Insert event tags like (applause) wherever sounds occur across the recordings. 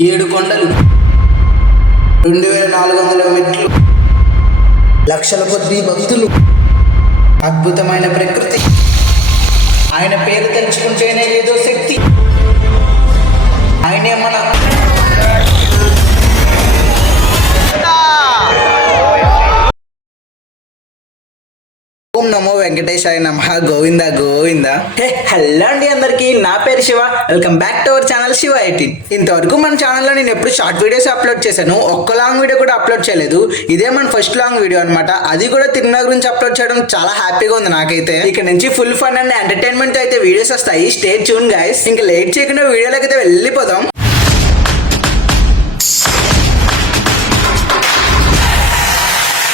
ఏడు కొండలు. రెండు వేల నాలుగు వందల మెట్లు. లక్షల కొద్ది భక్తులు. అద్భుతమైన ప్రకృతి. ఆయన పేరు తెలుసుకుంటేనే ఏదో శక్తి. ఆయనే మన ఓం నమో వెంకటేశాయ నమ. గోవింద గోవింద. హే హలో అండి అందరికి. నా పేరు Shiva. Welcome back to our channel Shiva eighteen ఇంతవరకు మన ఛానల్లో నేను ఎప్పుడు షార్ట్ వీడియోస్ అప్లోడ్ చేశాను. ఒక్క లాంగ్ వీడియో కూడా అప్లోడ్ చేయలేదు. ఇదే మన ఫస్ట్ లాంగ్ వీడియో అనమాట అది కూడా తిరుమల గురించి అప్లోడ్ చేయడం చాలా హ్యాపీగా ఉంది నాకైతే. ఇక నుంచి ఫుల్ ఫన్ అండ్ ఎంటర్టైన్మెంట్ అయితే వీడియోస్ వస్తాయి. స్టే చూన్ గైస్ ఇంకా లేట్ చేయకుండా వీడియోలోకి అయితే వెళ్ళిపోదాం.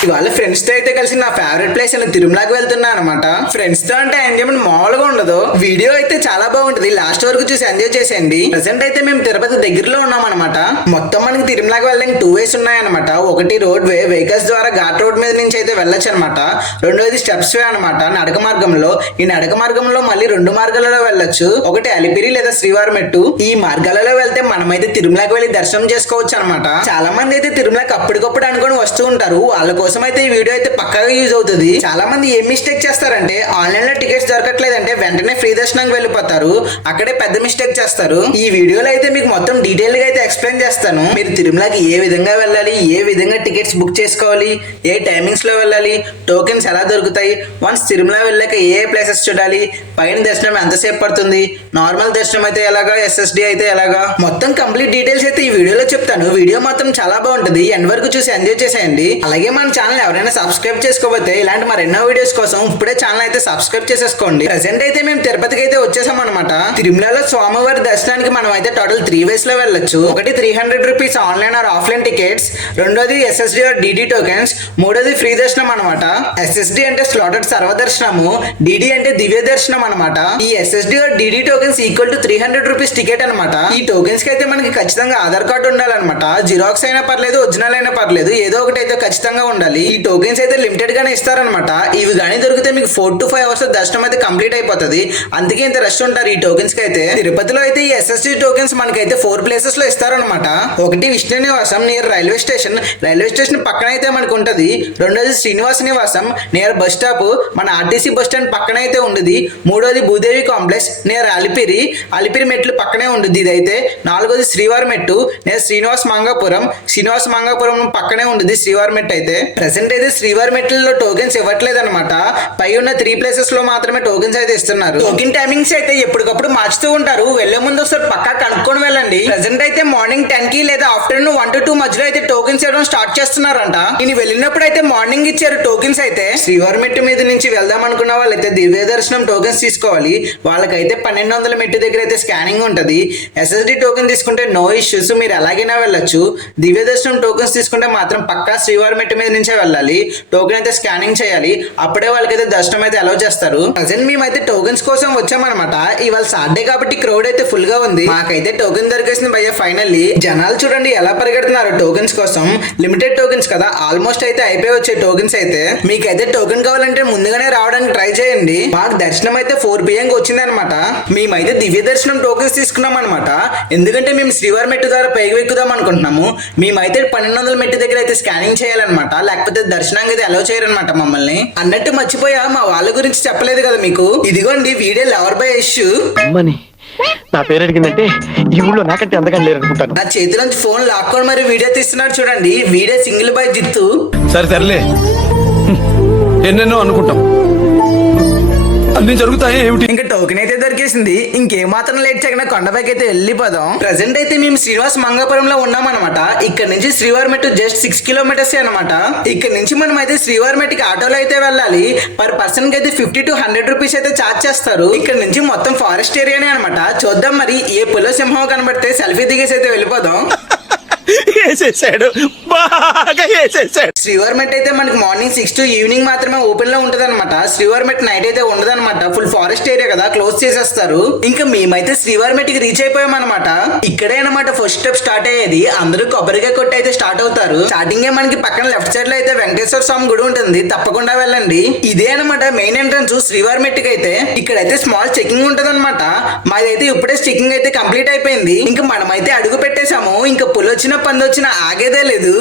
ఇవాళ ఫ్రెండ్స్తో అయితే కలిసి నా ఫేవరెట్ ప్లేస్ అయిన తిరుమలకి వెళ్తున్నా అనమాట ఫ్రెండ్స్తో అంటే ఎంజాయ్మెంట్ మామూలుగా ఉండదు. వీడియో అయితే చాలా బాగుంటది. లాస్ట్ వరకు చూసి ఎంజాయ్ చేసేయండి. ప్రెసెంట్ అయితే మేము తిరుపతి దగ్గరలో ఉన్నాం అనమాట మొత్తం మనకి తిరుమలకి వెళ్ళడానికి టూ వేస్ ఉన్నాయన్నమాట. ఒకటి రోడ్ వే వెహికల్స్ ద్వారా ఘాట్ రోడ్ మీద నుంచి అయితే వెళ్ళొచ్చు అనమాట రెండోది స్టెప్స్ వే అనమాట నడక మార్గంలో. ఈ నడక మార్గంలో మళ్ళీ రెండు మార్గాలలో వెళ్ళొచ్చు. ఒకటి అలిపిరి లేదా శ్రీవారి మెట్టు. ఈ మార్గాలలో వెళ్తే మనమైతే తిరుమలకి వెళ్ళి దర్శనం చేసుకోవచ్చు అనమాట చాలా మంది అయితే తిరుమలకి అప్పటికప్పుడు అనుకొని వస్తూ ఉంటారు. వాళ్ళ కోసం అయితే ఈ వీడియో అయితే పక్కగా యూజ్ అవుతుంది. చాలా మంది ఏం మిస్టేక్ చేస్తారంటే ఆన్లైన్లో టికెట్స్ దొరకట్లేదంటే వెంటనే ఫ్రీ దర్శనానికి వెళ్ళిపోతారు. అక్కడే పెద్ద మిస్టేక్ చేస్తారు. ఈ వీడియోలో అయితే మీకు మొత్తం డీటెయిల్గా అయితే ఎక్స్ప్లెయిన్ చేస్తాను. మీరు తిరుమలకి ఏ విధంగా వెళ్ళాలి ఏ విధంగా టికెట్స్ బుక్ చేసుకోవాలి ఏ టైమింగ్స్లో వెళ్ళాలి టోకెన్స్ ఎలా దొరుకుతాయి వన్స్ తిరుమల వెళ్ళాక ఏ ప్లేసెస్ చూడాలి పైన దర్శనం ఎంతసేపు పడుతుంది నార్మల్ దర్శనం అయితే ఎలాగా ఎస్ఎస్డి అయితే ఎలాగా మొత్తం కంప్లీట్ డీటెయిల్స్ అయితే ఈ వీడియోలో చెప్తాను. వీడియో మాత్రం చాలా బాగుంటుంది. ఎండ్ వరకు చూసి ఎంజాయ్ చేసేయండి. అలాగే మన ఛానల్ ఎవరైనా సబ్స్క్రైబ్ చేసుకోకపోతే ఇలాంటి మరెన్నో వీడియోస్ కోసం ఇప్పుడే ఛానల్ అయితే సబ్స్క్రైబ్ చేసేసుకోండి. ప్రెసెంట్ అయితే మేము తిరుపతికి అయితే వచ్చేసాం అనమాట తిరుమలలో స్వామివారి దర్శనానికి మనం అయితే టోటల్ త్రీ వేస్లో వెళ్ళొచ్చు. ఒకటి three hundred rupees online or offline tickets రెండోది ఎస్ఎస్డి ఆర్ డిడి టోకెన్స్ మూడోది ఫ్రీ దర్శనం అనమాట ఎస్ఎస్డి అంటే స్లాటెడ్ సర్వదర్శనము. డిడి అంటే దివ్య దర్శనం అనమాట ఈ SSD or DD tokens equal to three hundred rupees ticket అనమాట ఈ టోకెన్స్కి అయితే మనకి ఖచ్చితంగా ఆధార్ కార్డు ఉండాలన్నమాట. జిరాక్స్ అయినా పర్లేదు ఒరిజినల్ అయినా పర్లేదు ఏదో ఒకటి అయితే ఖచ్చితంగా ఉండాలి. ఈ టోకెన్స్ అయితే లిమిటెడ్ గానే ఇస్తారనమాట ఇవి కానీ దొరికితే మీకు ఫోర్ టు ఫైవ్ అవర్స్ దర్శనం అయితే కంప్లీట్ అయిపోతుంది. అందుకే ఇంత రష్ ఉంటారు ఈ టోకెన్స్కి అయితే. తిరుపతిలో అయితే ఈ ఎస్ఎస్డి టోకెన్స్ మనకైతే ఫోర్ ప్లేసెస్లో ఇస్తారనమాట ఒకటి Vishnu Nivasam near railway station railway station పక్కన అయితే మనకు ఉంటది. రెండోది Srinivasa Nivasam near bus stop మన ఆర్టీసీ బస్ స్టాండ్ పక్కన అయితే ఉండదు మూడోది భూదేవి కాంప్లెక్స్ నియర్ అలిపిరి అలిపిరి మెట్లు పక్కనే ఉండదు ఇది అయితే నాలుగోది శ్రీవారి మెట్టు నియర్ శ్రీనివాస్ మంగాపురం. శ్రీనివాస్ మంగాపురం పక్కనే ఉంటుంది శ్రీవారి మెట్టు అయితే. ప్రెసెంట్ అయితే శ్రీవారి మెట్లలో టోకెన్స్ ఇవ్వట్లేదు అనమాట పై ఉన్న త్రీ ప్లేసెస్లో మాత్రమే టోకెన్స్ అయితే ఇస్తున్నారు. టోకెన్ టైమింగ్స్ అయితే ఎప్పటికప్పుడు మార్చుతూ ఉంటారు. వెళ్ళే ముందు ఒకసారి పక్కా కనుక్కొని వెళ్ళండి. ప్రెసెంట్ అయితే మార్నింగ్ టెన్కి లేదా ఆఫ్టర్నూన్ వన్ టు టూ మధ్యలో అయితే టోకెన్స్ ఇవ్వడం స్టార్ట్ చేస్తున్నారంట. నేను వెళ్ళినప్పుడు అయితే మార్నింగ్ ఇచ్చారు టోకెన్స్ అయితే. శ్రీవారి మెట్టు మీద నుంచి వెళ్దాం అనుకున్న వాళ్ళైతే దివ్య దర్శనం టోకెన్స్ తీసుకోవాలి. వాళ్ళకైతే పన్నెండు వందల మెట్టు దగ్గర అయితే స్కానింగ్ ఉంటుంది. ఎస్ఎస్డి టోకెన్ తీసుకుంటే నో ఇష్యూస్ మీరు ఎలాగైనా వెళ్ళొచ్చు. దివ్య దర్శనం టోకెన్స్ తీసుకుంటే మాత్రం పక్కా శ్రీవారి మెట్టు మీద నుంచి వెళ్ళాలి టోకెన్ అయితే స్కానింగ్ చేయాలి అప్పుడే వాళ్ళకైతే దర్శనం అయితే అలౌ చేస్తారు. ప్రజెంట్ మేమైతే టోకెన్స్ కోసం వచ్చామన్నమాట. ఇవాళ సాటర్డే కాబట్టి క్రౌడ్ అయితే ఫుల్గా ఉంది. మాకైతే టోకెన్ దొరికేసింది భయ్య ఫైనల్లీ జనాలు చూడండి ఎలా పరిగెడుతున్నారు టోకెన్స్ కోసం. లిమిటెడ్ టోకెన్స్ కదా ఆల్మోస్ట్ అయితే అయిపోయి వచ్చే టోకెన్స్ అయితే. మీకైతే టోకెన్ కావాలంటే ముందుగానే రావడానికి ట్రై చేయండి. మాకు దర్శనం అయితే ఫోర్ పిఎం కి వచ్చింది అనమాట మేమైతే దివ్య దర్శనం టోకెన్స్ తీసుకున్నాం అనమాట ఎందుకంటే మేము శ్రీవారి మెట్టు ద్వారా పైకి ఎక్కుదాం అనుకుంటున్నాము. మేమైతే పన్నెండు వందల మెట్టు దగ్గర అయితే స్కానింగ్ చేయాలన్నమాట. లేకపోతే దర్శనానికి అయితే అలౌ చేయరనమాట మమ్మల్ని. అన్నట్టు మర్చిపోయా మా వాళ్ళ గురించి చెప్పలేదు కదా మీకు. ఇదిగోండి వీడియో లవర్ బై ఇష్యూ అమ్మని నా పేరు అడిగిందంటే ఈ ఊళ్ళో నాకంటే అందగానే లేరు అనుకుంటాను నా చేతిలోంచి ఫోన్ లాక్కొని మరి వీడియో తీస్తున్నాడు చూడండి. Video single by Jithu. సరే సర్లే. ఎన్నెన్నో అనుకుంటాం. అన్ని జరుగుతాయి ఏమిటి? ఇంకా టోకెన్ అయితే దొరికేసింది. ఇంకేం మాత్రం లేట్ చేయకుండా కొండపైకి అయితే వెళ్ళిపోదాం. ప్రెసెంట్ అయితే మేము శ్రీనివాస్ మంగాపురంలో ఉన్నాం అనమాట ఇక్కడ నుంచి శ్రీవారి మెట్టు జస్ట్ సిక్స్ కిలోమీటర్స్ అనమాట ఇక్కడ నుంచి మనం అయితే శ్రీవారి మెట్టుకి ఆటోలో అయితే వెళ్ళాలి. పర్ పర్సన్కి అయితే ఫిఫ్టీ టు హండ్రెడ్ రూపీస్ అయితే చార్జ్ చేస్తారు. ఇక్కడ నుంచి మొత్తం ఫారెస్ట్ ఏరియానే అనమాట చూద్దాం మరి ఏ పులో సింహం కనబడితే సెల్ఫీ దిగేసి అయితే వెళ్ళిపోదాం. (laughs) వేసేసాడు బాగా వేసేసాడు శ్రీవర్మెట్ అయితే మనకి మార్నింగ్ సిక్స్ టు ఈవినింగ్ మాత్రమే ఓపెన్లో ఉంటది అనమాట శ్రీవర్మెట్ నైట్ అయితే ఉండదు అనమాట ఫుల్ ఫారెస్ట్ ఏరియా కదా క్లోజ్ చేసేస్తారు. ఇంకా మేమైతే శ్రీవర్మెట్కి రీచ్ అయిపోయాం అనమాట ఇక్కడే అనమాట ఫస్ట్ స్టెప్ స్టార్ట్ అయ్యేది. అందరూ కొబ్బరికాయ కొట్టి అయితే స్టార్ట్ అవుతారు. స్టార్టింగ్ మనకి పక్కన లెఫ్ట్ సైడ్లో అయితే వెంకటేశ్వర స్వామి గుడి ఉంటుంది. తప్పకుండా వెళ్ళండి. ఇదే అనమాట మెయిన్ ఎంట్రన్స్ శ్రీవారి కి అయితే. ఇక్కడైతే స్మాల్ చెకింగ్ ఉంటది అనమాట మాదైతే ఇప్పుడే చెకింగ్ అయితే కంప్లీట్ అయిపోయింది. ఇంకా మనమైతే అడుగు పెట్టేశాము. ఇంకా పుల్లొచ్చినా పందొచ్చినా ఆగేదే లేదు.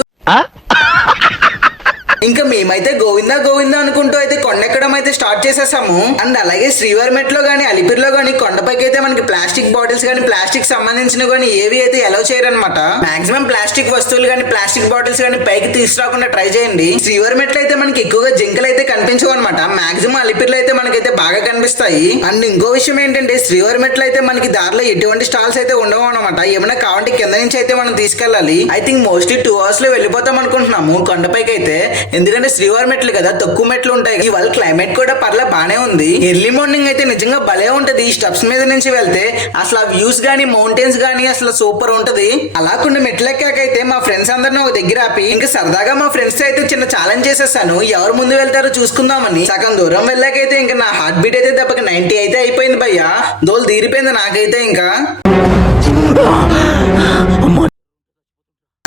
ఇంకా మేమైతే గోవిందా గోవిందా అనుకుంటూ అయితే కొండెక్కడం అయితే స్టార్ట్ చేసేసాము. అండ్ అలాగే శ్రీవారి మెట్లో గానీ అలిపిరిలో గానీ కొండపైకి అయితే మనకి ప్లాస్టిక్ బాటిల్స్ గానీ ప్లాస్టిక్ సంబంధించిన గానీ ఏవి అయితే అలౌ చేయరనమాట మాక్సిమం ప్లాస్టిక్ వస్తువులు గానీ ప్లాస్టిక్ బాటిల్స్ గానీ పైకి తీసుకురాకుండా ట్రై చేయండి. శ్రీవారి అయితే మనకి ఎక్కువగా జింకలు అయితే కనిపించవు అనమాట మాక్సిమం అలిపిరిలో అయితే మనకైతే బాగా కనిపిస్తాయి. అండ్ ఇంకో విషయం ఏంటంటే శ్రీవారి అయితే మనకి దారిలో ఎటువంటి స్టాల్స్ అయితే ఉండవు అనమాట ఏమైనా కావంటి కింద నుంచి అయితే మనం తీసుకెళ్ళాలి. ఐ థింక్ మోస్ట్లీ టూ అవర్స్లో వెళ్ళిపోతాం అనుకుంటున్నాము. కొండపైకి అయితే ఎందుకంటే శ్రీవారి మెట్లు కదా తక్కువ మెట్లు ఉంటాయి. ఇవాళ క్లైమేట్ కూడా పర్లే బానే ఉంది. ఎర్లీ మార్నింగ్ అయితే నిజంగా భలే ఉంటది. ఈ స్టెప్స్ మీద నుంచి వెళ్తే అసలు ఆ వ్యూస్ గానీ మౌంటైన్స్ గానీ అసలు సూపర్ ఉంటది. అలా కొన్ని మెట్లు ఎక్కాకైతే మా ఫ్రెండ్స్ అందరిని ఒక దగ్గర ఆపి ఇంకా సరదాగా మా ఫ్రెండ్స్ అయితే చిన్న ఛాలెంజ్ చేసేసాను. ఎవరు ముందు వెళ్తారో చూసుకుందామని. సగం దూరం వెళ్ళాకైతే ఇంకా నా హార్ట్ బీట్ అయితే దెబ్బకి నైన్టీ అయితే అయిపోయింది భయ్యా. దోలు తీరిపోయింది నాకైతే ఇంకా.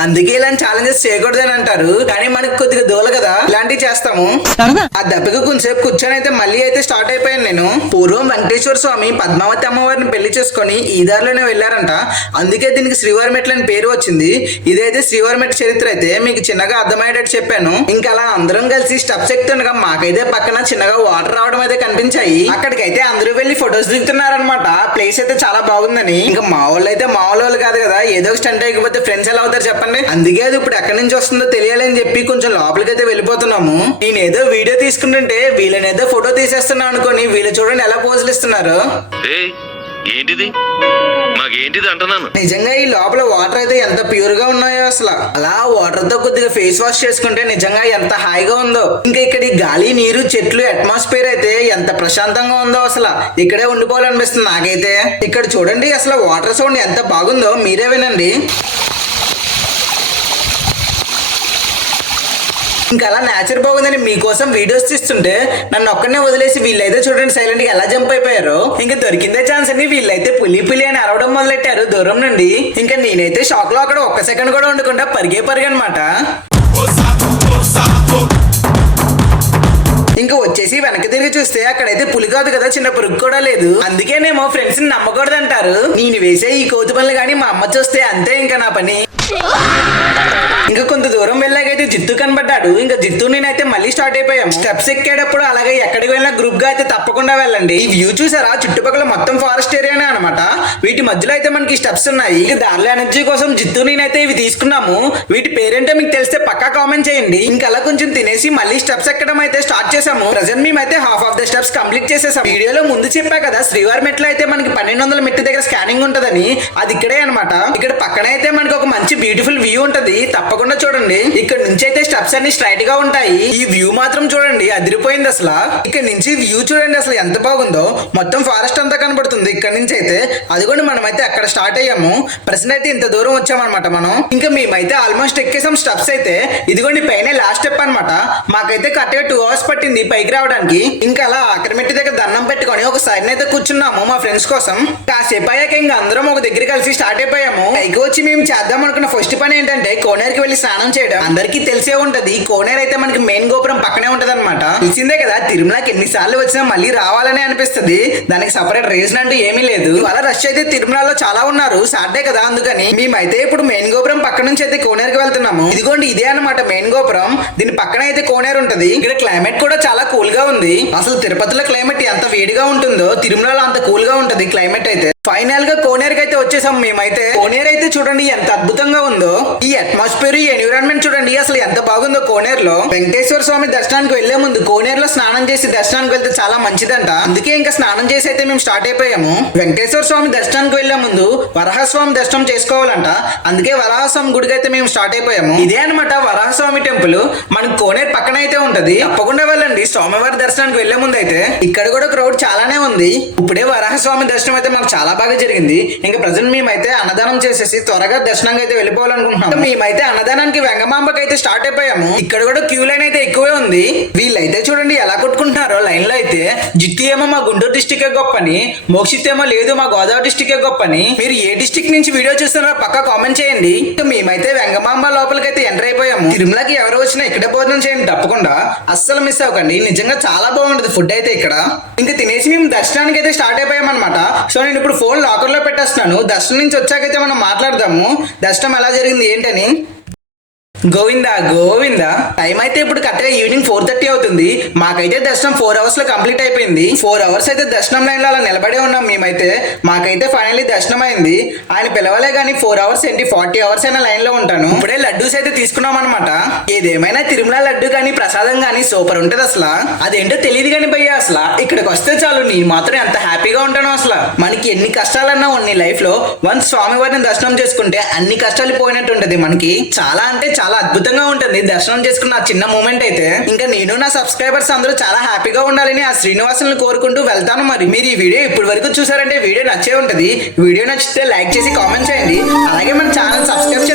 అందుకే ఇలాంటి ఛాలెంజెస్ చేయకూడదని అంటారు. కానీ మనకి కొద్దిగా దూల కదా. ఇలాంటివి చేస్తాము. ఆ దెబ్బకి కొంచెంసేపు కూర్చొని అయితే మళ్ళీ అయితే స్టార్ట్ అయిపోయాను నేను. పూర్వం వెంకటేశ్వర స్వామి పద్మావతి అమ్మవారిని పెళ్ళి చేసుకొని ఈ దారిలోనే వెళ్ళారంట. అందుకే దీనికి శ్రీవారి మెట్లు అని పేరు వచ్చింది. ఇదైతే శ్రీవారి మెట్ల చరిత్ర అయితే మీకు చిన్నగా అర్థమయ్యేటట్టు చెప్పాను. ఇంకా అలా అందరం కలిసి స్టెప్స్ ఎక్కుతుండగా మాకైతే పక్కన చిన్నగా వాటర్ రావడం అయితే కనిపించాయి. అక్కడికైతే అందరూ వెళ్ళి ఫొటోస్ దిగుతున్నారనమాట ప్లేస్ అయితే చాలా బాగుందని. ఇంకా మా వాళ్ళు అయితే మా వాళ్ళు కాదు కదా. ఏదో ఒక స్టంట్ అయిపోతే ఫ్రెండ్స్ ఎలా అవుతారు చెప్పండి. అందుకే అది ఇప్పుడు ఎక్కడి నుంచి వస్తుందో తెలియాలని చెప్పి కొంచెం లోపలికి అయితే వెళ్ళిపోతున్నాము. నేను ఏదో వీడియో తీసుకుంటుంటే వీళ్ళని ఏదో ఫోటో తీసేస్తున్నాను అనుకొని వీళ్ళు చూడండి ఎలా పోజులు ఇస్తున్నారు. ఏయ్ ఏంటిది? మాకేంటిది అంటున్నాను? నిజంగా ఈ లోపల వాటర్ అయితే ఎంత ప్యూర్గా ఉన్నాయో అసలు. అలా వాటర్తో కొద్దిగా ఫేస్ వాష్ చేసుకుంటే నిజంగా ఎంత హాయిగా ఉందో. ఇంకా ఇక్కడ ఈ గాలి నీరు చెట్లు అట్మాస్ఫియర్ అయితే ఎంత ప్రశాంతంగా ఉందో అసలు. ఇక్కడే ఉండిపోవాలనిపిస్తుంది నాకైతే. ఇక్కడ చూడండి అసలు వాటర్ సౌండ్ ఎంత బాగుందో. మీరే వినండి. ఇంకా అలా నేచర్ బాగుందని మీకోసం వీడియోస్ తీస్తుంటే నన్ను ఒక్కనే వదిలేసి వీళ్ళైతే చూడండి సైలెంట్గా ఎలా జంప్ అయిపోయారు. ఇంకా దొరికిందే ఛాన్స్ అని వీళ్ళైతే పులి పులి అని అరవడం మొదలెట్టారు. దూరం నుండి. ఇంకా నేనైతే షాక్లో అక్కడ ఒక్క సెకండ్ కూడా ఉండకుండా పరిగే పరిగనమాట. ఇంకా వచ్చేసి వెనక్కి తిరిగి చూస్తే అక్కడైతే పులి కాదు కదా చిన్న పురుగు కూడా లేదు. అందుకేనేమో ఫ్రెండ్స్ని నమ్మకూడదు అంటారు నేను వేసే ఈ కోతి పనులు కానీ మా అమ్మ చూస్తే అంతే ఇంకా నా పని. ఇంకా కొంత దూరం వెళ్ళాకైతే జిత్తు కనబడ్డాడు. ఇంకా జిత్తు నేనైతే మళ్ళీ స్టార్ట్ అయిపోయాం. స్టెప్స్ ఎక్కేటప్పుడు అలాగే ఎక్కడికి వెళ్ళినా గ్రూప్గా అయితే తప్పకుండా వెళ్ళండి. ఈ వ్యూ చూసారా? చుట్టుపక్కల మొత్తం ఫారెస్ట్ ఏరియానే అనమాట వీటి మధ్యలో అయితే మనకి స్టెప్స్ ఉన్నాయి. ఇక దారిలో ఎనర్జీ కోసం జిత్తు నేనైతే ఇవి తీసుకున్నాము. వీటి పేరేంటో మీకు తెలిస్తే పక్కా కామెంట్ చేయండి. ఇంకా అలా కొంచెం తినేసి మళ్ళీ స్టెప్స్ ఎక్కడం అయితే స్టార్ట్ చేసాము ప్రజెంట్ మేమైతే half of the steps complete చేసేసాం. వీడియోలో ముందు చెప్పా కదా శ్రీవారి మెట్లో అయితే మనకి పన్నెండు వందల మెట్టు దగ్గర స్కానింగ్ ఉంటదని. అది ఇక్కడే అనమాట ఇక్కడ పక్కన అయితే మనకి ఒక మంచి బ్యూటిఫుల్ వ్యూ ఉంటది. తప్పకుండా చూడండి. ఇక్కడ నుంచి అయితే స్టెప్స్ అన్ని స్ట్రైట్గా ఉంటాయి. ఈ వ్యూ మాత్రం చూడండి అదిరిపోయింది అసలు. ఇక్కడ నుంచి వ్యూ చూడండి అసలు ఎంత బాగుందో. మొత్తం ఫారెస్ట్ అంతా కనబడుతుంది. ఇక్కడ నుంచి అయితే అదిగోండి మనం అయితే అక్కడ స్టార్ట్ అయ్యాము. ప్రశ్న అయితే ఇంత దూరం వచ్చామన్నమాట మనం. ఇంకా మేమైతే ఆల్మోస్ట్ ఎక్కేసాం స్టెప్స్ అయితే. ఇదిగోండి పైన లాస్ట్ స్టెప్ అన్నమాట. మాకైతే కరెక్ట్గా టూ అవర్స్ పట్టింది పైకి రావడానికి. ఇంకా అలా ఆఖరి దగ్గర దండం పెట్టుకొని ఒక సైడ్ అయితే కూర్చున్నాము మా ఫ్రెండ్స్ కోసం. కాసేపు అయ్యాక ఇంకా అందరం ఒక దగ్గర కలిసి స్టార్ట్ అయిపోయాము. పైకి వచ్చి మేము చేద్దాం అనుకున్న ఫస్ట్ పని ఏంటంటే కోనేరుకి వెళ్ళి స్నానం చేయడం అందరికీ తెలిసే ఉంటది. కోనేరు అయితే మనకి మెయిన్ గోపురం పక్కనే ఉంటది అనమాట తెలిసిందే కదా తిరుమలకి ఎన్నిసార్లు వచ్చినా మళ్ళీ రావాలని అనిపిస్తుంది. దానికి సపరేట్ రీజన్ అంటూ ఏమీ లేదు. అలా రష్ అయితే తిరుమలలో చాలా ఉన్నారు. సాటర్డే కదా అందుకని మేమైతే ఇప్పుడు మెయిన్ గోపురం పక్క నుంచి అయితే కోనేరుకి వెళ్తున్నాము. ఇదిగోండి ఇదే అన్నమాట మెయిన్ గోపురం. దీని పక్కన అయితే కోనేరు ఉంటది. ఇక్కడ క్లైమేట్ కూడా చాలా కూల్గా ఉంది. అసలు తిరుపతిలో క్లైమేట్ ఎంత వేడిగా ఉంటుందో తిరుమలలో అంత కూల్గా ఉంటది క్లైమేట్ అయితే. ఫైనల్గా కోనేరుకి అయితే వచ్చేసాం మేమైతే. కోనేరు అయితే చూడండి ఎంత అద్భుతంగా ఉందో. ఈ అట్మాస్ఫియర్ ఈ ఎన్విరాన్మెంట్ చూడండి అసలు ఎంత బాగుందో కోనేరులో. వెంకటేశ్వర స్వామి దర్శనానికి వెళ్ళే ముందు కోనేరులో స్నానం చేసి దర్శనానికి వెళ్తే చాలా మంచిదంట. అందుకే ఇంకా స్నానం చేసి అయితే మేము స్టార్ట్ అయిపోయాము. వెంకటేశ్వర స్వామి దర్శనానికి వెళ్ళే ముందు వరహస్వామి దర్శనం చేసుకోవాలంట. అందుకే వరాహస్వామి గుడికి అయితే మేము స్టార్ట్ అయిపోయాము. ఇదే అనమాట వరాహస్వామి టెంపుల్. మనకు కోనేరు పక్కన అయితే ఉంటది. తప్పకుండా వెళ్ళండి. స్వామివారి దర్శనానికి వెళ్ళే ముందు అయితే ఇక్కడ కూడా క్రౌడ్ చాలానే ఉంది. ఇప్పుడే వరాహస్వామి దర్శనం అయితే మాకు చాలా బాగా జరిగింది. ఇంకా ప్రజెంట్ మేమైతే అన్నదానం చేసేసి త్వరగా దర్శనంగా అయితే వెళ్ళిపోవాలనుకుంటున్నాం మేమైతే అన్నదానానికి వెంగమాంబకి అయితే స్టార్ట్ అయిపోయాము. ఇక్కడ కూడా క్యూ లైన్ అయితే ఎక్కువే ఉంది. వీళ్ళైతే చూడండి ఎలా కొట్టుకుంటున్నారో లైన్లో అయితే. జిట్టు ఏమో మా గుంటూరు డిస్టిక్ గొప్పని మోక్షిత్ ఏమో లేదు మా గోదావరి డిస్టిక్ గొప్పని. మీరు ఏ డిస్టిక్ నుంచి వీడియో చూస్తున్నారో పక్కా కామెంట్ చేయండి. మేమైతే వెంగమాంబ లోపలికి అయితే ఎంటర్ అయిపోయాము. తిరుమలకి ఎవరు వచ్చినా ఇక్కడే భోజనం చేయండి తప్పకుండా. అస్సలు మిస్ అవ్వకండి. నిజంగా చాలా బాగుంటుంది ఫుడ్ అయితే ఇక్కడ. ఇంకా తినేసి మేము దర్శనానికి అయితే స్టార్ట్ అయిపోయాం అనమాట సో నేను ఇప్పుడు ఫోన్ లాకర్లో పెట్టేస్తున్నాను. దర్శనం నుంచి వచ్చాకైతే మనం మాట్లాడదాము. దర్శనం ఎలా జరిగింది ఏంటని? గోవిందా గోవిందా. టైం అయితే ఇప్పుడు కరెక్ట్గా ఈవినింగ్ ఫోర్ థర్టీ అవుతుంది. మాకైతే దర్శనం ఫోర్ అవర్స్లో కంప్లీట్ అయిపోయింది. ఫోర్ అవర్స్ అయితే దర్శనం లైన్లో అలా నిలబడే ఉన్నాం మేమైతే. మాకైతే ఫైనల్లీ దర్శనం అయింది. ఆయన పిలవలే కానీ ఫోర్ అవర్స్ ఏంటి? ఫార్టీ అవర్స్ అయినా లైన్లో ఉంటాను. ఇప్పుడే లడ్డూస్ అయితే తీసుకున్నాం అనమాట ఏదేమైనా తిరుమల లడ్డు కానీ ప్రసాదం కానీ సూపర్ ఉంటది అసలు. అదేంటో తెలియదు కానీ భయ్య అసలు. ఇక్కడికి వస్తే చాలు. నేను మాత్రం ఎంత హ్యాపీగా ఉంటాను అసలు. మనకి ఎన్ని కష్టాలన్నా ఉన్నాయి లైఫ్లో వన్ స్వామి వారిని దర్శనం చేసుకుంటే అన్ని కష్టాలు పోయినట్టు ఉంటది మనకి. చాలా అంటే చాలా అద్భుతంగా ఉంటుంది. దర్శనం చేసుకున్న చిన్న మూమెంట్ అయితే ఇంకా నేను నా సబ్స్క్రైబర్స్ అందరూ చాలా హ్యాపీగా ఉండాలని ఆ శ్రీనివాసులను కోరుకుంటూ వెళ్తాను మరి. మీరు ఈ వీడియో ఇప్పటి వరకు చూసారంటే వీడియో నచ్చే ఉంటది. వీడియో నచ్చితే లైక్ చేసి కామెంట్ చేయండి. అలాగే మన ఛానల్ సబ్స్క్రైబ్